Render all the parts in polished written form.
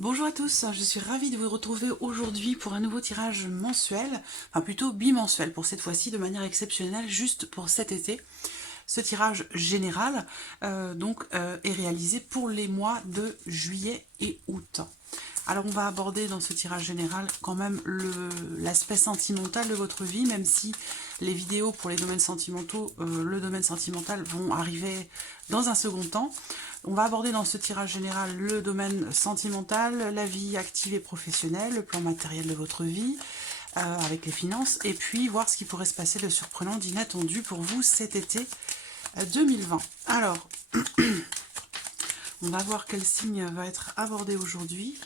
Bonjour à tous, je suis ravie de vous retrouver aujourd'hui pour un nouveau tirage mensuel, enfin plutôt bimensuel pour cette fois-ci, de manière exceptionnelle, juste pour cet été. Ce tirage général est réalisé pour les mois de juillet et août. Alors on va aborder dans ce tirage général quand même l'aspect sentimental de votre vie, même si les vidéos pour les domaines sentimentaux, le domaine sentimental vont arriver dans un second temps. On va aborder dans ce tirage général le domaine sentimental, la vie active et professionnelle, le plan matériel de votre vie, avec les finances, et puis voir ce qui pourrait se passer de surprenant, d'inattendu pour vous cet été 2020. Alors, on va voir quel signe va être abordé aujourd'hui.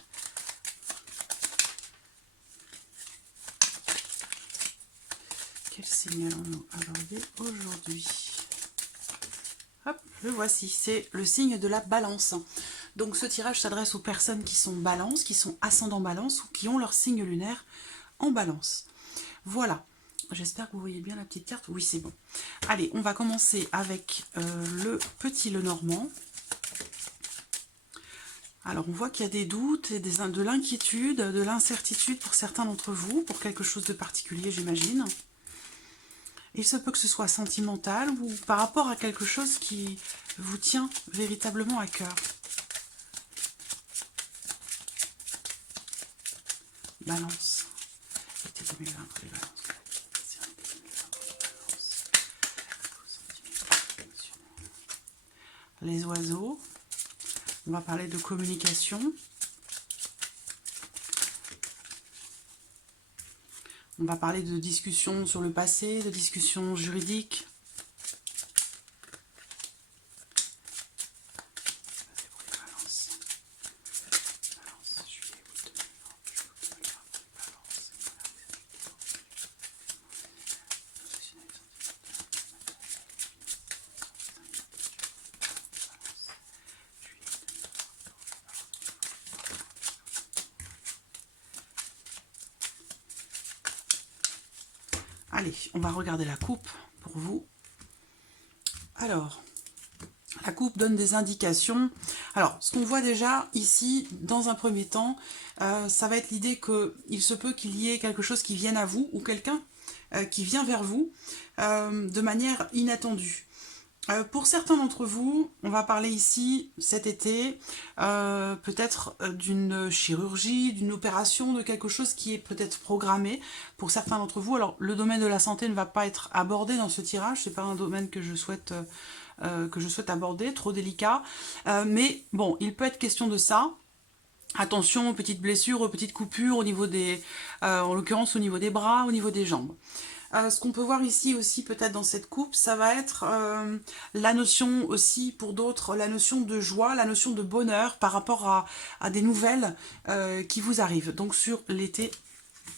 Quel signe allons-nous aborder aujourd'hui? Hop, le voici, c'est le signe de la balance. Donc ce tirage s'adresse aux personnes qui sont balance, qui sont ascendant balance ou qui ont leur signe lunaire en balance. Voilà, j'espère que vous voyez bien la petite carte. Oui, c'est bon. Allez, on va commencer avec le petit Lenormand. Alors on voit qu'il y a des doutes, et de l'inquiétude, de l'incertitude pour certains d'entre vous, pour quelque chose de particulier j'imagine. Il se peut que ce soit sentimental ou par rapport à quelque chose qui vous tient véritablement à cœur. Balance. Été 2020 pour les balances. Les oiseaux. On va parler de communication. On va parler de discussions sur le passé, de discussions juridiques. Allez, on va regarder la coupe pour vous. Alors, la coupe donne des indications. Alors, ce qu'on voit déjà ici, dans un premier temps, ça va être l'idée qu'il se peut qu'il y ait quelque chose qui vienne à vous, ou quelqu'un qui vient vers vous de manière inattendue. Pour certains d'entre vous, on va parler ici, cet été, peut-être d'une chirurgie, d'une opération, de quelque chose qui est peut-être programmé pour certains d'entre vous. Alors, le domaine de la santé ne va pas être abordé dans ce tirage, c'est pas un domaine que je souhaite aborder, trop délicat. Mais bon, il peut être question de ça. Attention aux petites blessures, aux petites coupures au niveau des, en l'occurrence au niveau des bras, au niveau des jambes. Ce qu'on peut voir ici aussi peut-être dans cette coupe, ça va être la notion aussi pour d'autres, la notion de joie, la notion de bonheur par rapport à des nouvelles qui vous arrivent, donc sur l'été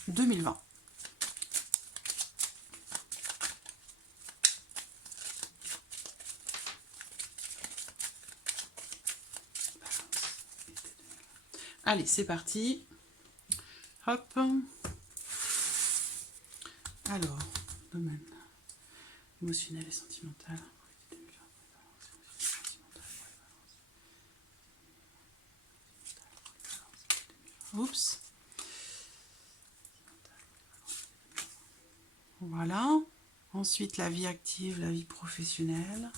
2020. Allez, c'est parti. Hop. Alors, domaine émotionnel et sentimental. Oups. Voilà. Ensuite, la vie active, la vie professionnelle.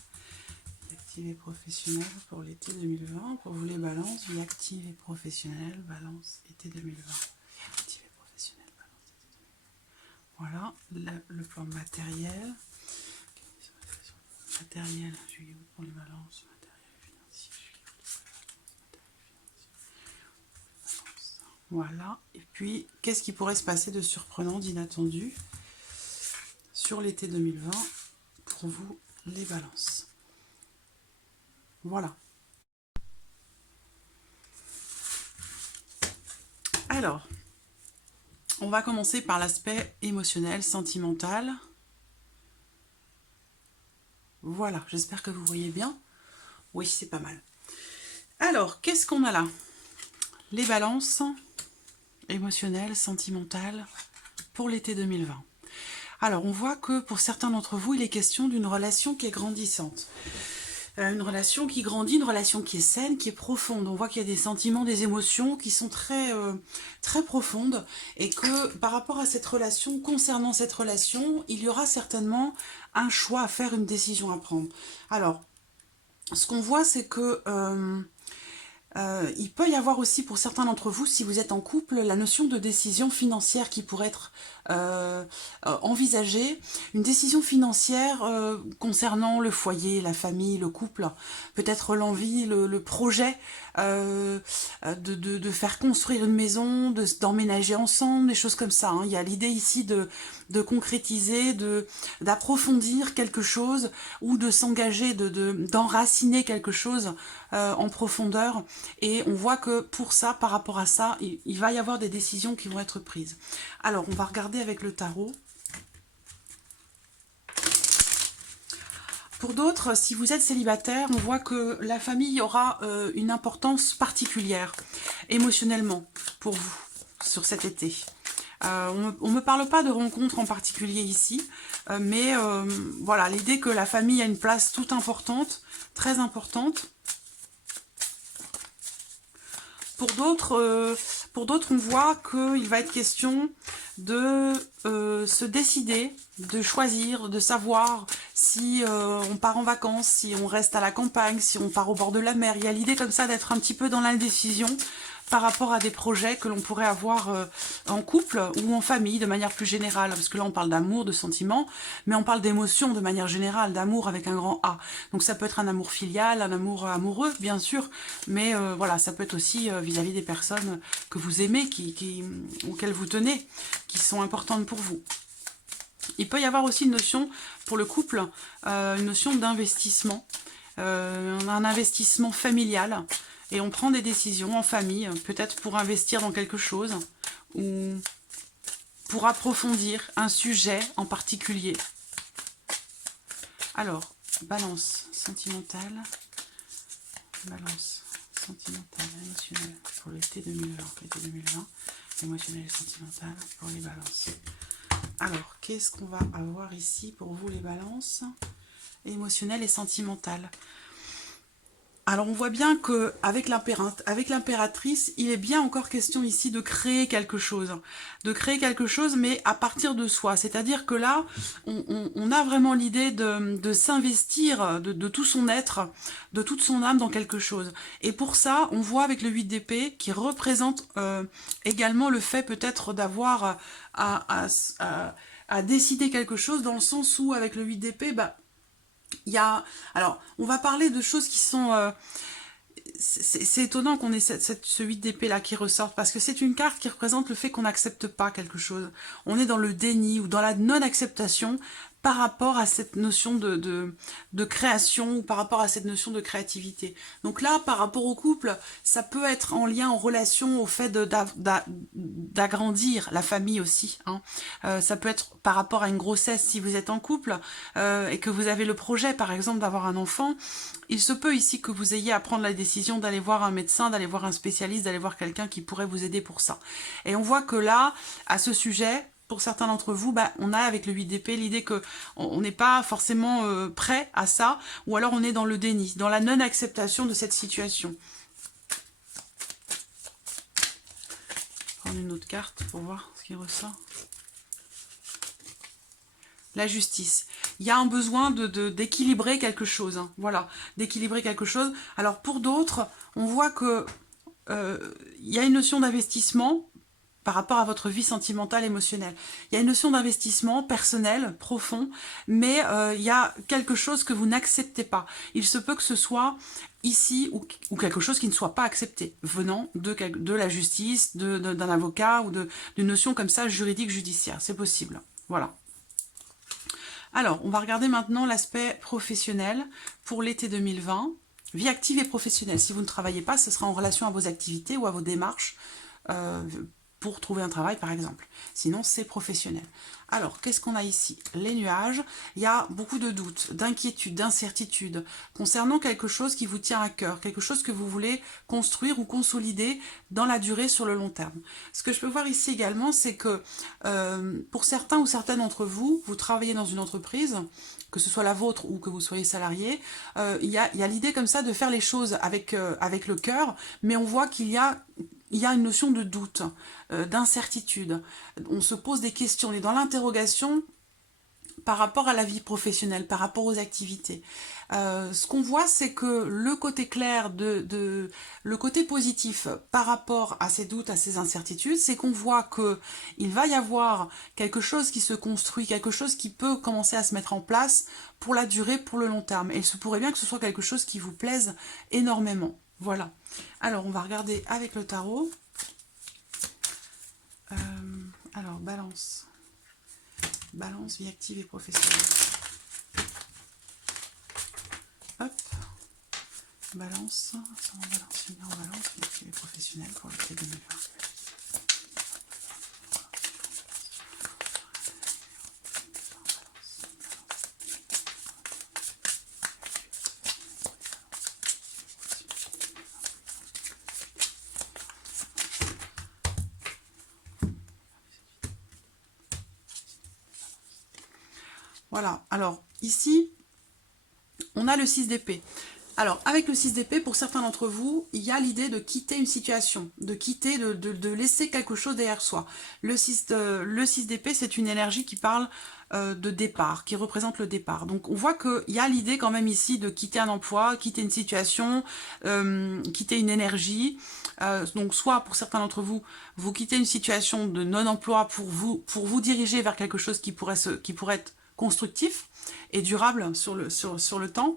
Vie active et professionnelle pour l'été 2020. Pour vous les balances, vie active et professionnelle, balance été 2020. Vie active et professionnelle, balance été 2020. Voilà, le plan matériel. Matériel, juillet août pour les balances. Matériel financier, juillet août pour les balances. Voilà. Et puis, qu'est-ce qui pourrait se passer de surprenant, d'inattendu sur l'été 2020 pour vous, les balances? Voilà. Alors, on va commencer par l'aspect émotionnel, sentimental. Voilà, j'espère que vous voyez bien. Oui, c'est pas mal. Alors, qu'est-ce qu'on a là? Les balances émotionnelles, sentimentales pour l'été 2020. Alors, on voit que pour certains d'entre vous, il est question d'une relation qui est grandissante. Une relation qui grandit, une relation qui est saine, qui est profonde. On voit qu'il y a des sentiments, des émotions qui sont très profondes et que par rapport à cette relation, concernant cette relation, il y aura certainement un choix à faire, une décision à prendre. Alors, ce qu'on voit, c'est que il peut y avoir aussi pour certains d'entre vous, si vous êtes en couple, la notion de décision financière qui pourrait être envisagée. Une décision financière concernant le foyer, la famille, le couple, peut-être l'envie, le projet de faire construire une maison, d'emménager ensemble, des choses comme ça. Hein. Il y a l'idée ici de concrétiser, d'approfondir quelque chose ou de s'engager, d'enraciner quelque chose en profondeur. Et on voit que pour ça, par rapport à ça, il va y avoir des décisions qui vont être prises. Alors, on va regarder avec le tarot. Pour d'autres, si vous êtes célibataire, on voit que la famille aura une importance particulière, émotionnellement, pour vous, sur cet été. On ne me parle pas de rencontres en particulier ici, mais voilà, l'idée que la famille a une place toute importante, très importante. Pour d'autres, on voit qu'il va être question de se décider, de choisir, de savoir si on part en vacances, si on reste à la campagne, si on part au bord de la mer. Il y a l'idée comme ça d'être un petit peu dans l'indécision par rapport à des projets que l'on pourrait avoir en couple ou en famille de manière plus générale. Parce que là, on parle d'amour, de sentiments, mais on parle d'émotions de manière générale, d'amour avec un grand A. Donc ça peut être un amour filial, un amour amoureux, bien sûr, mais voilà, ça peut être aussi vis-à-vis des personnes que vous aimez, auxquelles vous tenez, qui sont importantes pour vous. Il peut y avoir aussi une notion, pour le couple, une notion d'investissement, un investissement familial, et on prend des décisions en famille, peut-être pour investir dans quelque chose, ou pour approfondir un sujet en particulier. Alors, balance sentimentale, émotionnelle pour l'été 2020, émotionnelle et sentimentale pour les balances. Alors, qu'est-ce qu'on va avoir ici pour vous les balances? Émotionnelle et sentimentale. Alors, on voit bien qu'avec l'impératrice, il est bien encore question ici de créer quelque chose. Mais à partir de soi. C'est-à-dire que là, on a vraiment l'idée de s'investir de tout son être, de toute son âme dans quelque chose. Et pour ça, on voit avec le 8 d'épée qui représente également le fait peut-être d'avoir à décider quelque chose, dans le sens où avec le 8 d'épée, alors, on va parler de choses qui sont... c'est étonnant qu'on ait ce 8 d'épée là qui ressorte, parce que c'est une carte qui représente le fait qu'on n'accepte pas quelque chose. On est dans le déni ou dans la non-acceptation par rapport à cette notion de création ou par rapport à cette notion de créativité. Donc là, par rapport au couple, ça peut être en lien, en relation au fait d'agrandir la famille aussi. Hein. Ça peut être par rapport à une grossesse si vous êtes en couple et que vous avez le projet, par exemple, d'avoir un enfant. Il se peut ici que vous ayez à prendre la décision d'aller voir un médecin, d'aller voir un spécialiste, d'aller voir quelqu'un qui pourrait vous aider pour ça. Et on voit que là, à ce sujet... Pour certains d'entre vous, on a avec le 8 d'épée l'idée qu'on n'est pas forcément prêt à ça, ou alors on est dans le déni, dans la non-acceptation de cette situation. Prendre une autre carte pour voir ce qui ressort. La justice. Il y a un besoin d'équilibrer quelque chose. Hein. Voilà, d'équilibrer quelque chose. Alors pour d'autres, on voit que il y a une notion d'investissement par rapport à votre vie sentimentale, émotionnelle. Il y a une notion d'investissement personnel, profond, mais il y a quelque chose que vous n'acceptez pas. Il se peut que ce soit ici ou quelque chose qui ne soit pas accepté, venant de la justice, d'un avocat ou d'une notion comme ça juridique, judiciaire. C'est possible. Voilà. Alors, on va regarder maintenant l'aspect professionnel pour l'été 2020. Vie active et professionnelle. Si vous ne travaillez pas, ce sera en relation à vos activités ou à vos démarches pour trouver un travail par exemple. Sinon, c'est professionnel. Alors, qu'est-ce qu'on a ici? Les nuages. Il y a beaucoup de doutes, d'inquiétudes, d'incertitudes concernant quelque chose qui vous tient à cœur, quelque chose que vous voulez construire ou consolider dans la durée sur le long terme. Ce que je peux voir ici également, c'est que pour certains ou certaines d'entre vous, vous travaillez dans une entreprise, que ce soit la vôtre ou que vous soyez salarié, il y a l'idée comme ça de faire les choses avec le cœur, mais on voit qu'il y a une notion de doute, d'incertitude. On se pose des questions, on est dans l'interrogation par rapport à la vie professionnelle, par rapport aux activités. Ce qu'on voit, c'est que le côté clair, le côté positif par rapport à ces doutes, à ces incertitudes, c'est qu'on voit qu'il va y avoir quelque chose qui se construit, quelque chose qui peut commencer à se mettre en place pour la durée, pour le long terme. Et il se pourrait bien que ce soit quelque chose qui vous plaise énormément. Voilà. Alors, on va regarder avec le tarot. Alors, balance. Balance, vie active et professionnelle. Hop. Balance. Balance, en balance, vie active et professionnelle pour l'été 2020. Voilà, alors ici, on a le 6 d'épée. Alors, avec le 6 d'épée, pour certains d'entre vous, il y a l'idée de quitter une situation, de quitter, de laisser quelque chose derrière soi. Le 6 d'épée, c'est une énergie qui parle de départ, qui représente le départ. Donc, on voit qu'il y a l'idée quand même ici de quitter un emploi, quitter une situation, quitter une énergie. Donc, soit pour certains d'entre vous, vous quittez une situation de non-emploi pour vous diriger vers quelque chose qui pourrait être constructif et durable sur le temps.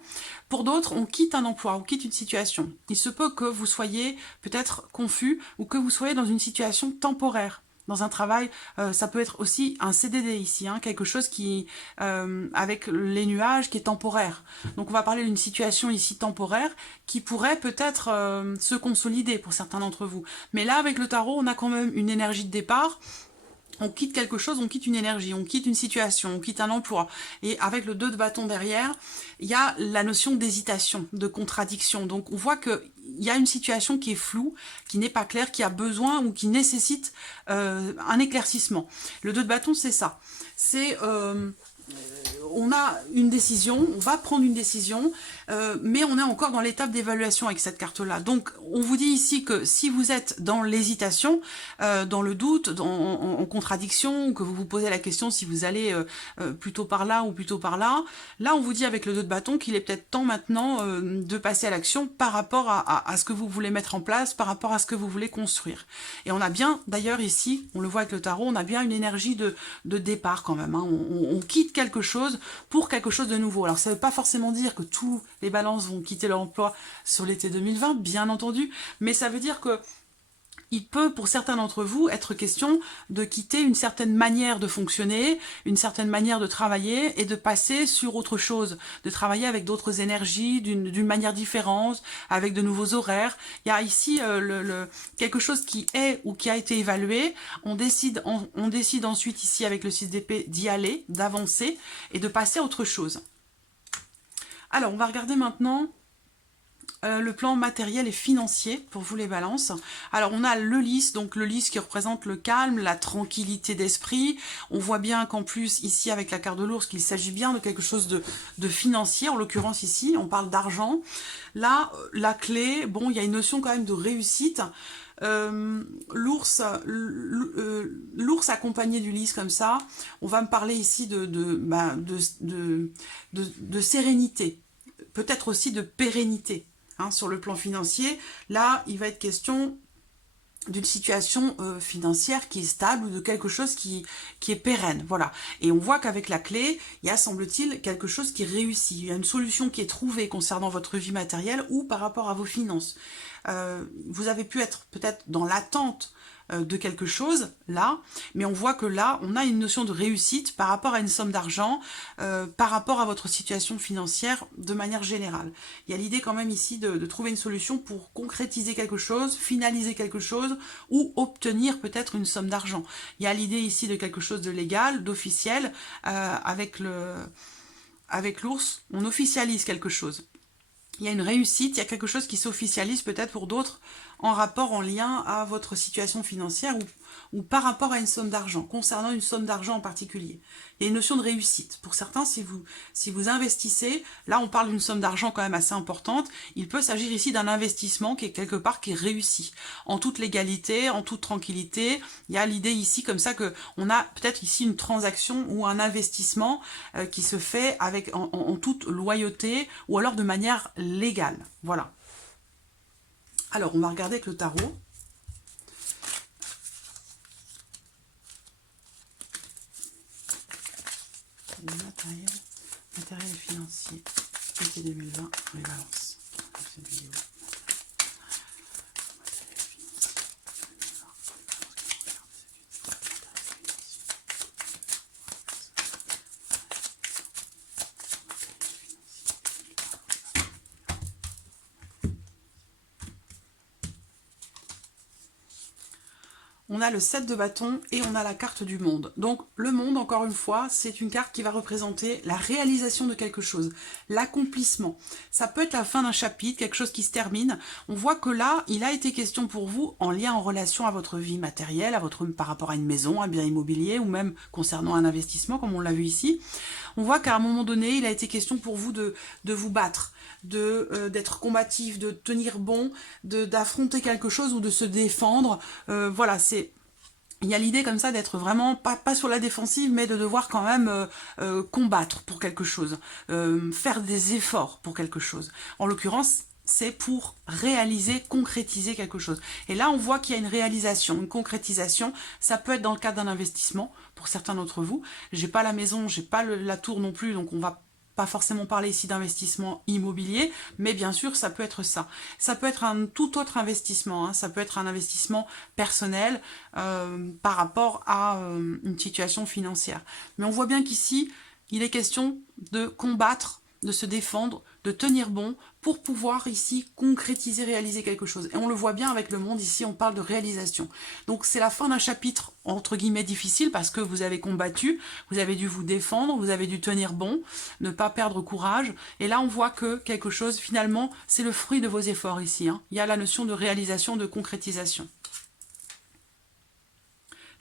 Pour d'autres, on quitte un emploi, on quitte une situation. Il se peut que vous soyez peut-être confus ou que vous soyez dans une situation temporaire. Dans un travail, ça peut être aussi un CDD ici, hein, quelque chose qui, avec les nuages, qui est temporaire. Donc on va parler d'une situation ici temporaire qui pourrait peut-être se consolider pour certains d'entre vous. Mais là, avec le tarot, on a quand même une énergie de départ. On quitte quelque chose, on quitte une énergie, on quitte une situation, on quitte un emploi. Et avec le 2 de bâton derrière, il y a la notion d'hésitation, de contradiction. Donc on voit qu'il y a une situation qui est floue, qui n'est pas claire, qui a besoin ou qui nécessite un éclaircissement. Le 2 de bâton, c'est ça. C'est... on a une décision, on va prendre une décision, mais on est encore dans l'étape d'évaluation avec cette carte-là. Donc, on vous dit ici que si vous êtes dans l'hésitation, dans le doute, en contradiction, que vous vous posez la question si vous allez plutôt par là ou plutôt par là, là, on vous dit avec le 2 de bâton qu'il est peut-être temps maintenant de passer à l'action par rapport à ce que vous voulez mettre en place, par rapport à ce que vous voulez construire. Et on a bien, d'ailleurs ici, on le voit avec le tarot, on a bien une énergie de départ quand même. Hein. On quitte quelque chose pour quelque chose de nouveau. Alors ça ne veut pas forcément dire que tous les balances vont quitter leur emploi sur l'été 2020, bien entendu, mais ça veut dire que il peut, pour certains d'entre vous, être question de quitter une certaine manière de fonctionner, une certaine manière de travailler et de passer sur autre chose, de travailler avec d'autres énergies, d'une manière différente, avec de nouveaux horaires. Il y a ici quelque chose qui est ou qui a été évalué. On décide ensuite ici avec le 6 d'épée d'y aller, d'avancer et de passer à autre chose. Alors, on va regarder maintenant le plan matériel et financier pour vous les balances. Alors on a le lys, donc le lys qui représente le calme, la tranquillité d'esprit. On voit bien qu'en plus ici avec la carte de l'ours qu'il s'agit bien de quelque chose de financier. En l'occurrence ici on parle d'argent. Là la clé, bon il y a une notion quand même de réussite. L'ours accompagné du lys comme ça, on va me parler ici de sérénité, peut-être aussi de pérennité. Sur le plan financier, là, il va être question d'une situation financière qui est stable ou de quelque chose qui est pérenne. Voilà. Et on voit qu'avec la clé, il y a, semble-t-il, quelque chose qui réussit. Il y a une solution qui est trouvée concernant votre vie matérielle ou par rapport à vos finances. Vous avez pu être peut-être dans l'attente de quelque chose, là, mais on voit que là, on a une notion de réussite par rapport à une somme d'argent, par rapport à votre situation financière de manière générale. Il y a l'idée quand même ici de trouver une solution pour concrétiser quelque chose, finaliser quelque chose, ou obtenir peut-être une somme d'argent. Il y a l'idée ici de quelque chose de légal, d'officiel, avec l'ours, on officialise quelque chose. Il y a une réussite, il y a quelque chose qui s'officialise peut-être pour d'autres en rapport, en lien à votre situation financière ou par rapport à une somme d'argent, concernant une somme d'argent en particulier. Il y a une notion de réussite. Pour certains, si vous investissez, là on parle d'une somme d'argent quand même assez importante, il peut s'agir ici d'un investissement qui est quelque part qui est réussi. En toute légalité, en toute tranquillité, il y a l'idée ici comme ça que on a peut-être ici une transaction ou un investissement qui se fait avec en toute loyauté ou alors de manière légale. Voilà. Alors, on va regarder avec le tarot. Matériel et financier. Été 2020, les balances. Cette vidéo. On a le 7 de bâton et on a la carte du monde. Donc le monde, encore une fois, c'est une carte qui va représenter la réalisation de quelque chose, l'accomplissement. Ça peut être la fin d'un chapitre, quelque chose qui se termine. On voit que là, il a été question pour vous en lien, en relation à votre vie matérielle, par rapport à une maison, un bien immobilier ou même concernant un investissement, comme on l'a vu ici. On voit qu'à un moment donné, il a été question pour vous de vous battre, d'être combatif, de tenir bon, d'affronter quelque chose ou de se défendre. Voilà, il y a l'idée comme ça d'être vraiment, pas sur la défensive, mais de devoir quand même combattre pour quelque chose, faire des efforts pour quelque chose. En l'occurrence, c'est pour réaliser, concrétiser quelque chose. Et là, on voit qu'il y a une réalisation, une concrétisation. Ça peut être dans le cadre d'un investissement, pour certains d'entre vous. J'ai pas la maison, j'ai pas la tour non plus, donc on va pas forcément parler ici d'investissement immobilier, mais bien sûr, ça peut être ça. Ça peut être un tout autre investissement, hein. Ça peut être un investissement personnel par rapport à une situation financière. Mais on voit bien qu'ici, il est question de combattre, de se défendre, de tenir bon pour pouvoir ici concrétiser, réaliser quelque chose. Et on le voit bien avec le monde, ici on parle de réalisation. Donc c'est la fin d'un chapitre entre guillemets difficile parce que vous avez combattu, vous avez dû vous défendre, vous avez dû tenir bon, ne pas perdre courage. Et là on voit que quelque chose finalement c'est le fruit de vos efforts ici, hein. Il y a la notion de réalisation, de concrétisation.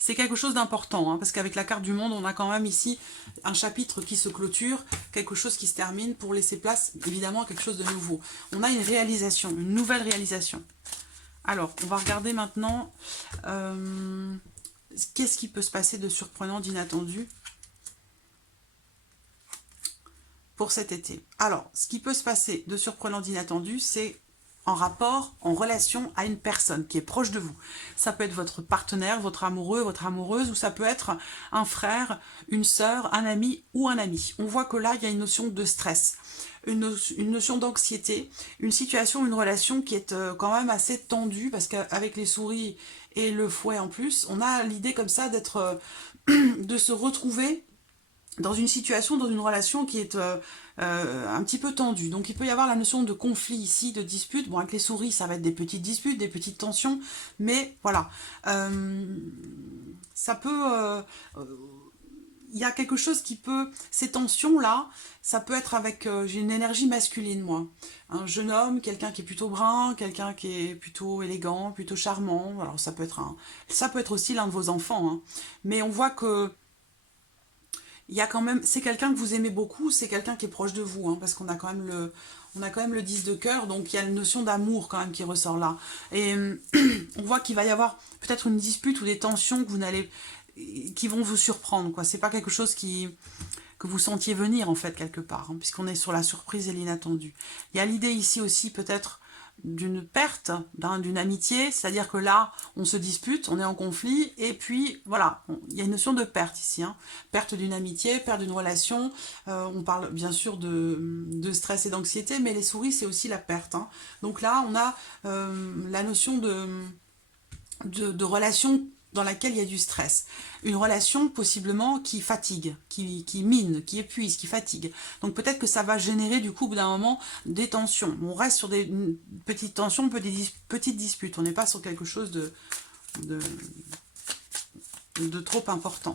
C'est quelque chose d'important, hein, parce qu'avec la carte du monde, on a quand même ici un chapitre qui se clôture, quelque chose qui se termine pour laisser place, évidemment, à quelque chose de nouveau. On a une réalisation, une nouvelle réalisation. Alors, on va regarder maintenant qu'est-ce qui peut se passer de surprenant, d'inattendu pour cet été. Alors, ce qui peut se passer de surprenant, d'inattendu, c'est en rapport, en relation à une personne qui est proche de vous. Ça peut être votre partenaire, votre amoureux, votre amoureuse, ou ça peut être un frère, une sœur, un ami ou un ami. On voit que là, il y a une notion de stress, une notion d'anxiété, une situation, une relation qui est quand même assez tendue, parce qu'avec les souris et le fouet en plus, on a l'idée comme ça d'être, de se retrouver dans une situation, dans une relation qui est un petit peu tendue. Donc il peut y avoir la notion de conflit ici, de dispute. Bon, avec les souris, ça va être des petites disputes, des petites tensions, mais voilà. Ça peut... il y a quelque chose qui peut... Ces tensions-là, ça peut être avec... j'ai une énergie masculine, moi. Un jeune homme, quelqu'un qui est plutôt brun, quelqu'un qui est plutôt élégant, plutôt charmant. Alors ça peut être aussi l'un de vos enfants, hein. Mais on voit que il y a quand même, c'est quelqu'un que vous aimez beaucoup, c'est quelqu'un qui est proche de vous, hein, parce qu'on a quand même le 10 de cœur, donc il y a une notion d'amour quand même qui ressort là. Et on voit qu'il va y avoir peut-être une dispute ou des tensions qui vont vous surprendre, quoi. C'est pas quelque chose que vous sentiez venir en fait quelque part, hein, puisqu'on est sur la surprise et l'inattendu. Il y a l'idée ici aussi peut-être d'une perte, d'une amitié, c'est-à-dire que là, on se dispute, on est en conflit, et puis voilà, il y a une notion de perte ici, hein. Perte d'une amitié, perte d'une relation, on parle bien sûr de stress et d'anxiété, mais les souris, c'est aussi la perte, hein. Donc là, on a la notion de relation dans laquelle il y a du stress. Une relation possiblement qui fatigue, qui mine, qui épuise, qui fatigue. Donc peut-être que ça va générer du coup au bout d'un moment des tensions. On reste sur des petites tensions, petites disputes. On n'est pas sur quelque chose de trop important.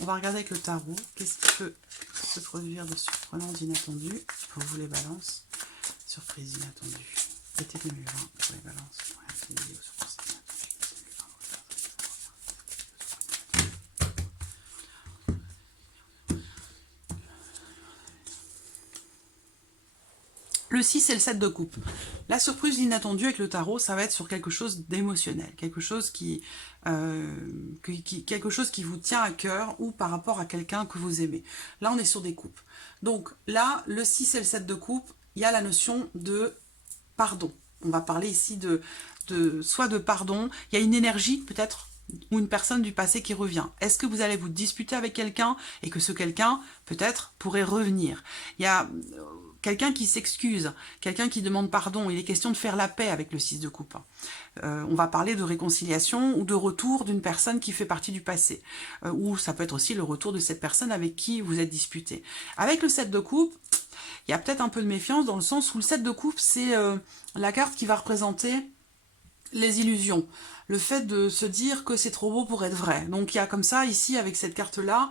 On va regarder avec le tarot. Qu'est-ce qui peut se produire de surprenant, d'inattendu pour vous les balances? Surprise inattendue. Été 2020 pour les balances. Le 6 et le 7 de coupe. La surprise inattendue avec le tarot, ça va être sur quelque chose d'émotionnel, quelque chose qui vous tient à cœur ou par rapport à quelqu'un que vous aimez. Là, on est sur des coupes. Donc là, le 6 et le 7 de coupe, il y a la notion de pardon. On va parler ici soit de pardon, il y a une énergie peut-être ou une personne du passé qui revient. Est-ce que vous allez vous disputer avec quelqu'un et que ce quelqu'un, peut-être, pourrait revenir? Il y a quelqu'un qui s'excuse, quelqu'un qui demande pardon. Il est question de faire la paix avec le 6 de coupe. On va parler de réconciliation ou de retour d'une personne qui fait partie du passé. Ou ça peut être aussi le retour de cette personne avec qui vous êtes disputé. Avec le 7 de coupe, il y a peut-être un peu de méfiance dans le sens où le 7 de coupe, c'est la carte qui va représenter les illusions. Le fait de se dire que c'est trop beau pour être vrai. Donc il y a comme ça, ici, avec cette carte-là,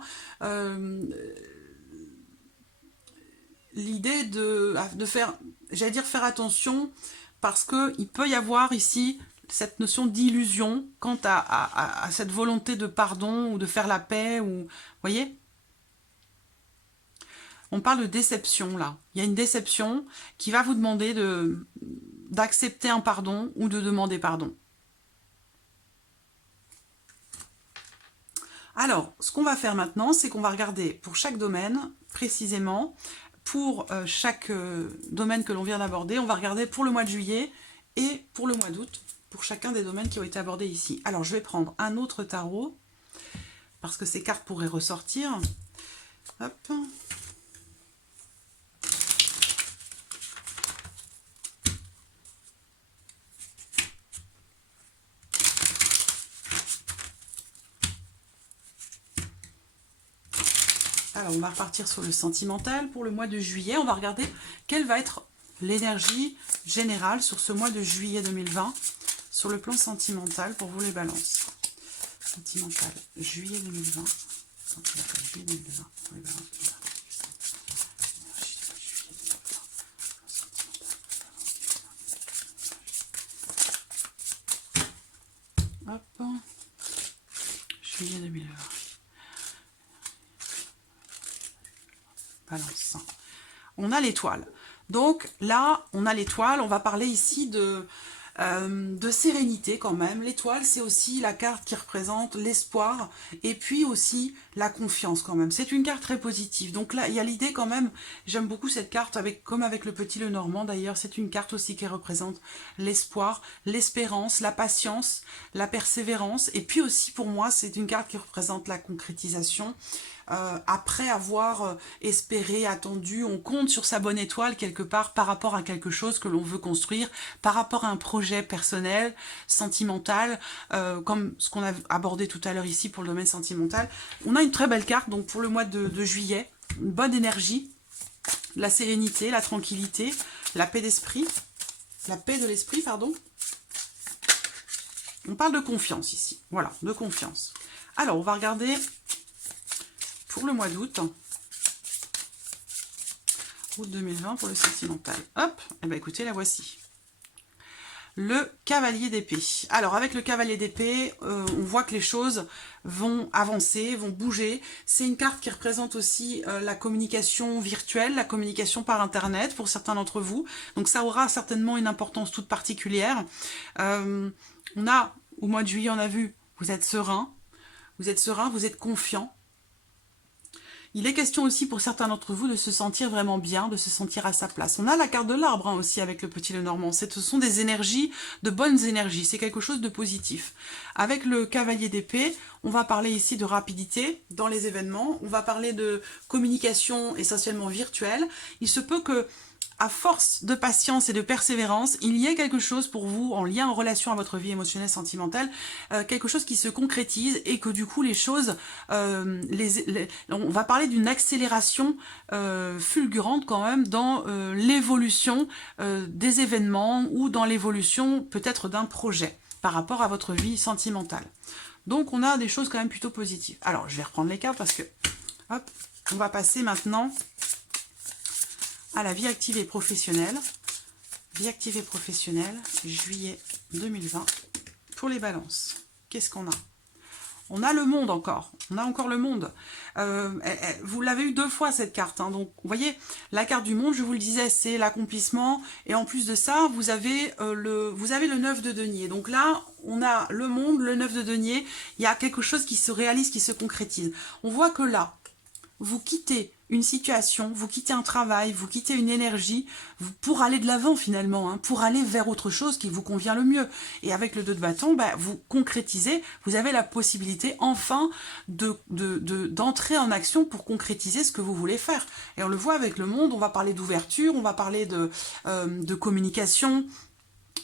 l'idée de faire, j'allais dire faire attention, parce qu'il peut y avoir ici cette notion d'illusion quant à cette volonté de pardon ou de faire la paix, ou vous voyez? On parle de déception là. Il y a une déception qui va vous demander d'accepter un pardon ou de demander pardon. Alors, ce qu'on va faire maintenant, c'est qu'on va regarder pour chaque domaine, précisément, pour chaque domaine que l'on vient d'aborder, on va regarder pour le mois de juillet et pour le mois d'août, pour chacun des domaines qui ont été abordés ici. Alors, je vais prendre un autre tarot, parce que ces cartes pourraient ressortir. Hop. Alors, on va repartir sur le sentimental pour le mois de juillet. On va regarder quelle va être l'énergie générale sur ce mois de juillet 2020 sur le plan sentimental pour vous les balances. Sentimental, juillet 2020. Sentimental, juillet 2020 pour les balances. Hop. Juillet 2020. Balance. On a l'étoile. Donc là, on a l'étoile. On va parler ici de sérénité quand même. L'étoile, c'est aussi la carte qui représente l'espoir et puis aussi la confiance quand même. C'est une carte très positive. Donc là, il y a l'idée quand même, j'aime beaucoup cette carte, comme avec le petit Lenormand d'ailleurs, c'est une carte aussi qui représente l'espoir, l'espérance, la patience, la persévérance. Et puis aussi pour moi, c'est une carte qui représente la concrétisation. Après avoir espéré, attendu, on compte sur sa bonne étoile quelque part par rapport à quelque chose que l'on veut construire, par rapport à un projet personnel, sentimental, comme ce qu'on a abordé tout à l'heure ici pour le domaine sentimental. On a une très belle carte donc pour le mois de juillet, une bonne énergie, la sérénité, la tranquillité, la paix d'esprit, la paix de l'esprit, pardon. On parle de confiance ici, voilà, de confiance. Alors, on va regarder pour le mois d'août, août 2020 pour le sentimental. Hop, et bien écoutez, la voici. Le cavalier d'épée. Alors avec le cavalier d'épée, on voit que les choses vont avancer, vont bouger. C'est une carte qui représente aussi la communication virtuelle, la communication par internet pour certains d'entre vous. Donc ça aura certainement une importance toute particulière. On a, au mois de juillet, on a vu, vous êtes serein, vous êtes confiant. Il est question aussi pour certains d'entre vous de se sentir vraiment bien, de se sentir à sa place. On a la carte de l'arbre aussi avec le petit Lenormand. Ce sont des énergies, de bonnes énergies. C'est quelque chose de positif. Avec le cavalier d'épée, on va parler ici de rapidité dans les événements, on va parler de communication essentiellement virtuelle. Il se peut que, à force de patience et de persévérance, il y ait quelque chose pour vous en lien, en relation à votre vie émotionnelle, sentimentale, quelque chose qui se concrétise et que du coup les choses, on va parler d'une accélération fulgurante quand même dans l'évolution des événements ou dans l'évolution peut-être d'un projet par rapport à votre vie sentimentale. Donc on a des choses quand même plutôt positives. Alors je vais reprendre les cartes parce que, hop, on va passer maintenant à la vie active et professionnelle. Vie active et professionnelle, juillet 2020, pour les balances. Qu'est-ce qu'on a? On a le monde encore. On a encore le monde. Vous l'avez eu 2 fois cette carte. Hein. Donc, vous voyez, la carte du monde, je vous le disais, c'est l'accomplissement. Et en plus de ça, vous avez le 9 de denier. Donc là, on a le monde, le 9 de denier. Il y a quelque chose qui se réalise, qui se concrétise. On voit que là, vous quittez une situation, vous quittez un travail, vous quittez une énergie pour aller de l'avant finalement, hein, pour aller vers autre chose qui vous convient le mieux. Et avec le 2 de bâton, bah, vous concrétisez, vous avez la possibilité enfin d'entrer en action pour concrétiser ce que vous voulez faire. Et on le voit avec le monde, on va parler d'ouverture, on va parler de communication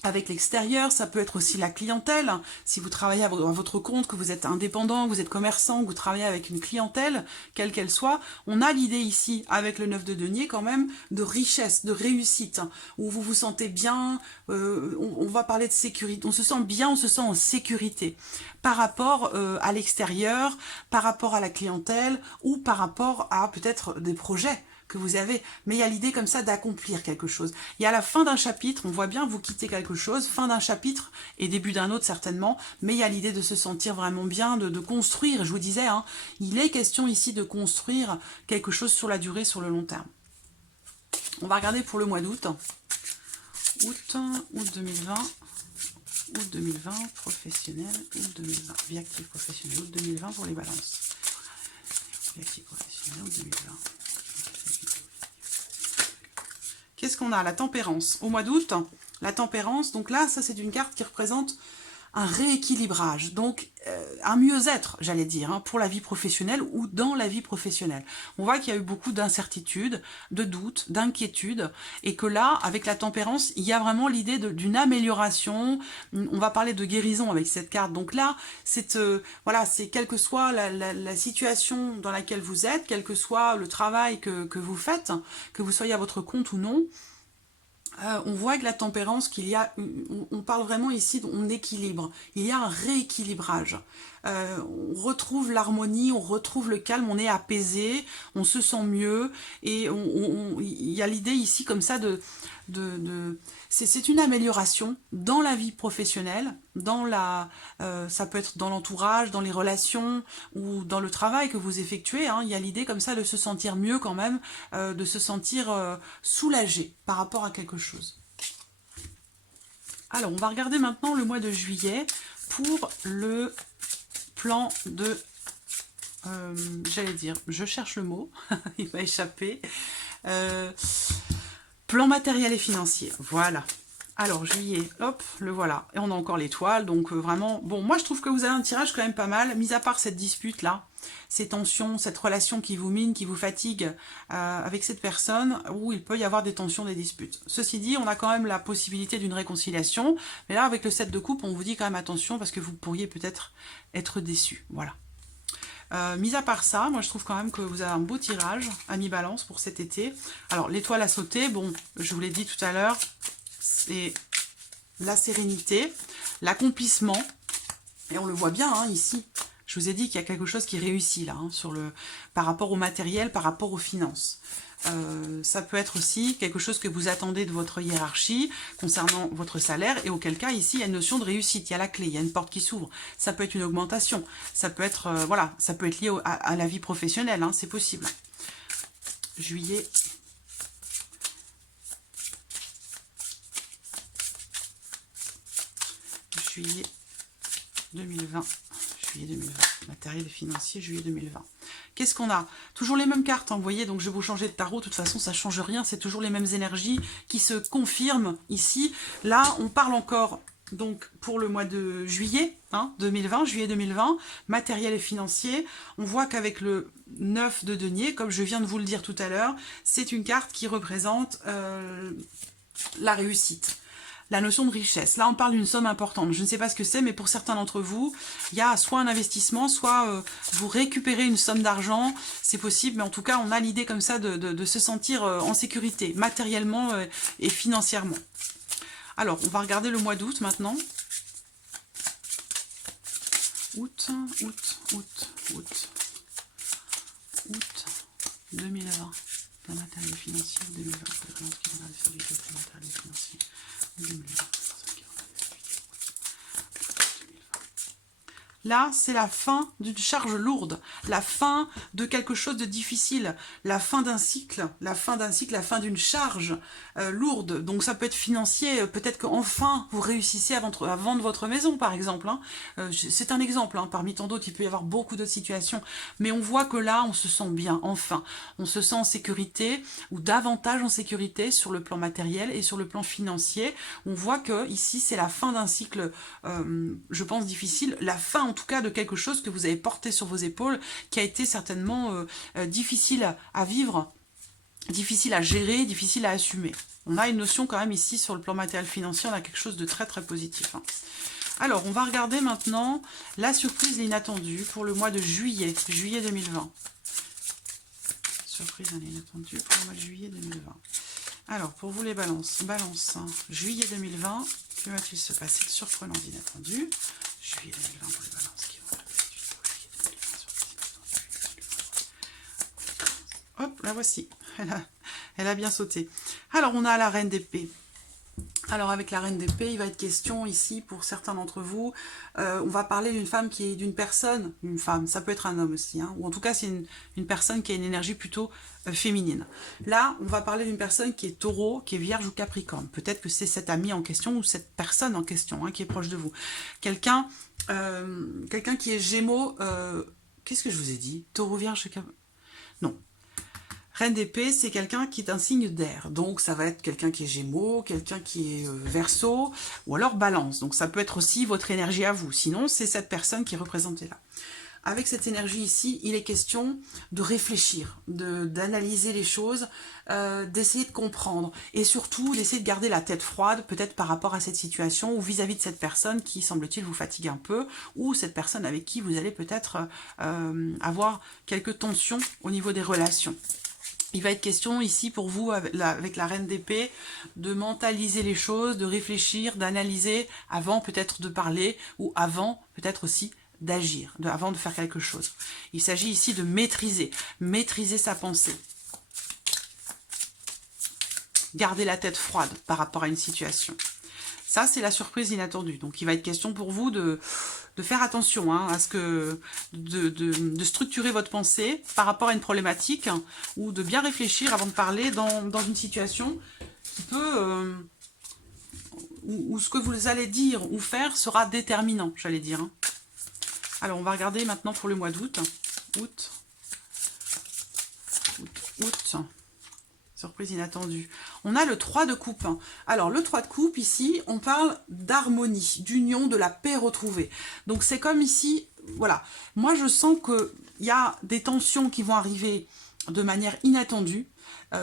avec l'extérieur, ça peut être aussi la clientèle. Si vous travaillez à votre compte, que vous êtes indépendant, que vous êtes commerçant, que vous travaillez avec une clientèle, quelle qu'elle soit, on a l'idée ici, avec le 9 de denier, quand même, de richesse, de réussite, où vous vous sentez bien, on va parler de sécurité, on se sent bien, on se sent en sécurité, par rapport à l'extérieur, par rapport à la clientèle, ou par rapport à peut-être des projets que vous avez, mais il y a l'idée comme ça d'accomplir quelque chose. Il y a la fin d'un chapitre, on voit bien vous quitter quelque chose, fin d'un chapitre et début d'un autre certainement, mais il y a l'idée de se sentir vraiment bien, de construire, je vous disais, hein, il est question ici de construire quelque chose sur la durée, sur le long terme. On va regarder pour le mois d'août. Août 2020, août 2020, professionnel, août 2020, vie active professionnelle, août 2020 pour les balances. Vie active professionnelle, août 2020. Qu'est-ce qu'on a? La tempérance. Au mois d'août, la tempérance, donc là, ça c'est une carte qui représente un rééquilibrage, donc un mieux-être, j'allais dire, hein, pour la vie professionnelle ou dans la vie professionnelle. On voit qu'il y a eu beaucoup d'incertitudes, de doutes, d'inquiétudes, et que là, avec la tempérance, il y a vraiment l'idée d'une amélioration. On va parler de guérison avec cette carte. Donc là, c'est voilà, c'est quelle que soit la situation dans laquelle vous êtes, quel que soit le travail que vous faites, que vous soyez à votre compte ou non, on voit que la tempérance, on parle vraiment ici on équilibre, il y a un rééquilibrage, on retrouve l'harmonie, on retrouve le calme, on est apaisé, on se sent mieux, et il y a l'idée ici comme ça c'est une amélioration dans la vie professionnelle, ça peut être dans l'entourage, dans les relations ou dans le travail que vous effectuez, hein, il y a l'idée comme ça de se sentir mieux quand même, de se sentir soulagé par rapport à quelque chose. Alors on va regarder maintenant le mois de juillet pour le plan de... j'allais dire, je cherche le mot, il m'a échappé. Plan matériel et financier, voilà. Alors, juillet, hop, le voilà. Et on a encore l'étoile, donc vraiment... Bon, moi, je trouve que vous avez un tirage quand même pas mal, mis à part cette dispute-là, ces tensions, cette relation qui vous mine, qui vous fatigue avec cette personne, où il peut y avoir des tensions, des disputes. Ceci dit, on a quand même la possibilité d'une réconciliation, mais là, avec le 7 de coupe, on vous dit quand même attention, parce que vous pourriez peut-être être déçu, voilà. Mis à part ça, moi je trouve quand même que vous avez un beau tirage à mi-balance pour cet été. Alors l'étoile à sauter, bon, je vous l'ai dit tout à l'heure, c'est la sérénité, l'accomplissement, et on le voit bien hein, ici. Je vous ai dit qu'il y a quelque chose qui réussit là, hein, par rapport au matériel, par rapport aux finances. Ça peut être aussi quelque chose que vous attendez de votre hiérarchie concernant votre salaire, et auquel cas ici il y a une notion de réussite, il y a la clé, il y a une porte qui s'ouvre. Ça peut être une augmentation, ça peut être voilà, ça peut être lié à la vie professionnelle, hein, c'est possible. Juillet. Juillet 2020. Juillet 2020. Matériel et financier, juillet 2020. Qu'est-ce qu'on a? Toujours les mêmes cartes, hein, vous voyez, donc je vais vous changer de tarot, de toute façon ça ne change rien, c'est toujours les mêmes énergies qui se confirment ici. Là, on parle encore donc pour le mois de juillet 2020, juillet 2020, matériel et financier. On voit qu'avec le 9 de denier, comme je viens de vous le dire tout à l'heure, c'est une carte qui représente la réussite. La notion de richesse. Là, on parle d'une somme importante. Je ne sais pas ce que c'est, mais pour certains d'entre vous, il y a soit un investissement, soit vous récupérez une somme d'argent. C'est possible, mais en tout cas, on a l'idée comme ça de se sentir en sécurité, matériellement et financièrement. Alors, on va regarder le mois d'août maintenant. Août 2020. Le matériel financier 2020. Matériel financier 2020. Là, c'est la fin d'une charge lourde, la fin de quelque chose de difficile, la fin d'un cycle, la fin d'une charge lourde. Donc ça peut être financier, peut-être qu'enfin vous réussissez à vendre votre maison par exemple. C'est un exemple, parmi tant d'autres, il peut y avoir beaucoup d'autres situations. Mais on voit que là, on se sent bien, enfin. On se sent en sécurité, ou davantage en sécurité sur le plan matériel et sur le plan financier. On voit que ici, c'est la fin d'un cycle, je pense, difficile, la fin en tout cas de quelque chose que vous avez porté sur vos épaules, qui a été certainement difficile à vivre, difficile à gérer, difficile à assumer. On a une notion quand même ici sur le plan matériel financier, on a quelque chose de très très positif. Alors, on va regarder maintenant la surprise inattendue pour le mois de juillet 2020. Surprise inattendue pour le mois de juillet 2020. Alors, pour vous les balances, juillet 2020, que va-t-il se passer de surprenant d'inattendu? Juillet 2020 pour les balances qui vont arriver. Hop, la voici. Elle a bien sauté. Alors, on a la reine d'épée. Alors, avec la reine d'épée, il va être question ici, pour certains d'entre vous, on va parler d'une femme qui est d'une personne, une femme, ça peut être un homme aussi, ou en tout cas, c'est une personne qui a une énergie plutôt féminine. Là, on va parler d'une personne qui est taureau, qui est vierge ou capricorne. Peut-être que c'est cet ami en question ou cette personne en question qui est proche de vous. Quelqu'un qui est gémeaux, qu'est-ce que je vous ai dit? Taureau, vierge, capricorne. Non. Reine d'épée, c'est quelqu'un qui est un signe d'air. Donc, ça va être quelqu'un qui est gémeaux, quelqu'un qui est verseau, ou alors balance. Donc, ça peut être aussi votre énergie à vous. Sinon, c'est cette personne qui est représentée là. Avec cette énergie ici, il est question de réfléchir, d'analyser les choses, d'essayer de comprendre. Et surtout, d'essayer de garder la tête froide, peut-être par rapport à cette situation, ou vis-à-vis de cette personne qui, semble-t-il, vous fatigue un peu, ou cette personne avec qui vous allez peut-être avoir quelques tensions au niveau des relations. Il va être question ici pour vous, avec la reine d'épée, de mentaliser les choses, de réfléchir, d'analyser avant peut-être de parler ou avant peut-être aussi d'agir, avant de faire quelque chose. Il s'agit ici de maîtriser sa pensée. Garder la tête froide par rapport à une situation. Ça, c'est la surprise inattendue. Donc, il va être question pour vous de faire attention à ce que de structurer votre pensée par rapport à une problématique ou de bien réfléchir avant de parler dans une situation qui peut où ce que vous allez dire ou faire sera déterminant, j'allais dire. Alors, on va regarder maintenant pour le mois d'août. Août. Surprise inattendue. On a le 3 de coupe. Alors, le 3 de coupe, ici, on parle d'harmonie, d'union, de la paix retrouvée. Donc, c'est comme ici, voilà. Moi, je sens qu'il y a des tensions qui vont arriver de manière inattendue,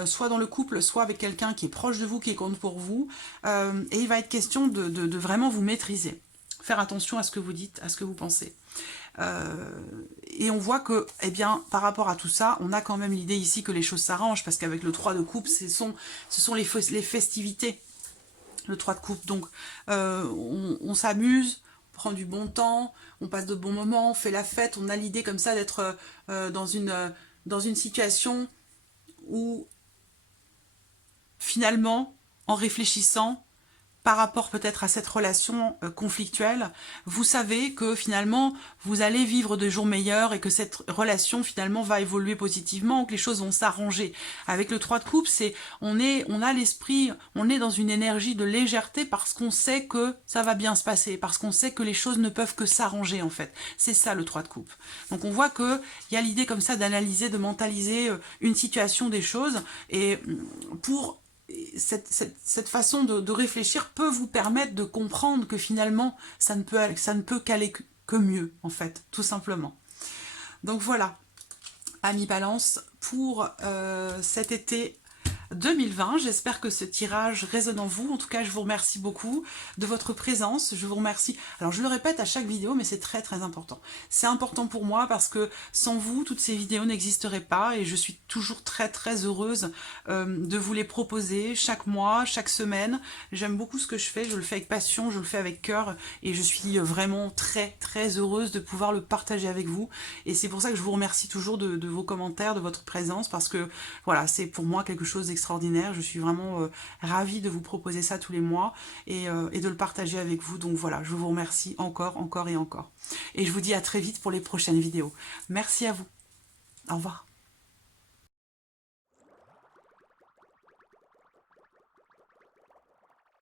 soit dans le couple, soit avec quelqu'un qui est proche de vous, qui compte pour vous. Et il va être question de vraiment vous maîtriser. Faire attention à ce que vous dites, à ce que vous pensez. Et on voit que, eh bien, par rapport à tout ça, on a quand même l'idée ici que les choses s'arrangent, parce qu'avec le 3 de coupe, ce sont les festivités, le 3 de coupe. Donc, on s'amuse, on prend du bon temps, on passe de bons moments, on fait la fête, on a l'idée comme ça d'être dans une situation où, finalement, en réfléchissant, par rapport peut-être à cette relation conflictuelle, vous savez que finalement, vous allez vivre de jours meilleurs et que cette relation finalement va évoluer positivement, que les choses vont s'arranger. Avec le 3 de coupe, on a l'esprit, on est dans une énergie de légèreté parce qu'on sait que ça va bien se passer, parce qu'on sait que les choses ne peuvent que s'arranger en fait. C'est ça le 3 de coupe. Donc on voit qu'il y a l'idée comme ça d'analyser, de mentaliser une situation des choses et pour cette façon de réfléchir peut vous permettre de comprendre que finalement, ça ne peut qu'aller que mieux, en fait, tout simplement. Donc voilà, amis Balance, pour cet été 2020. J'espère que ce tirage résonne en vous. En tout cas, je vous remercie beaucoup de votre présence. Je vous remercie. Alors, je le répète à chaque vidéo, mais c'est très très important. C'est important pour moi parce que sans vous, toutes ces vidéos n'existeraient pas et je suis toujours très très heureuse de vous les proposer chaque mois, chaque semaine. J'aime beaucoup ce que je fais avec passion, je le fais avec cœur et je suis vraiment très très heureuse de pouvoir le partager avec vous. Et c'est pour ça que je vous remercie toujours de vos commentaires, de votre présence parce que voilà, c'est pour moi quelque chose d'extraordinaire. Je suis vraiment ravie de vous proposer ça tous les mois et de le partager avec vous. Donc voilà, je vous remercie encore et encore. Et je vous dis à très vite pour les prochaines vidéos. Merci à vous. Au revoir.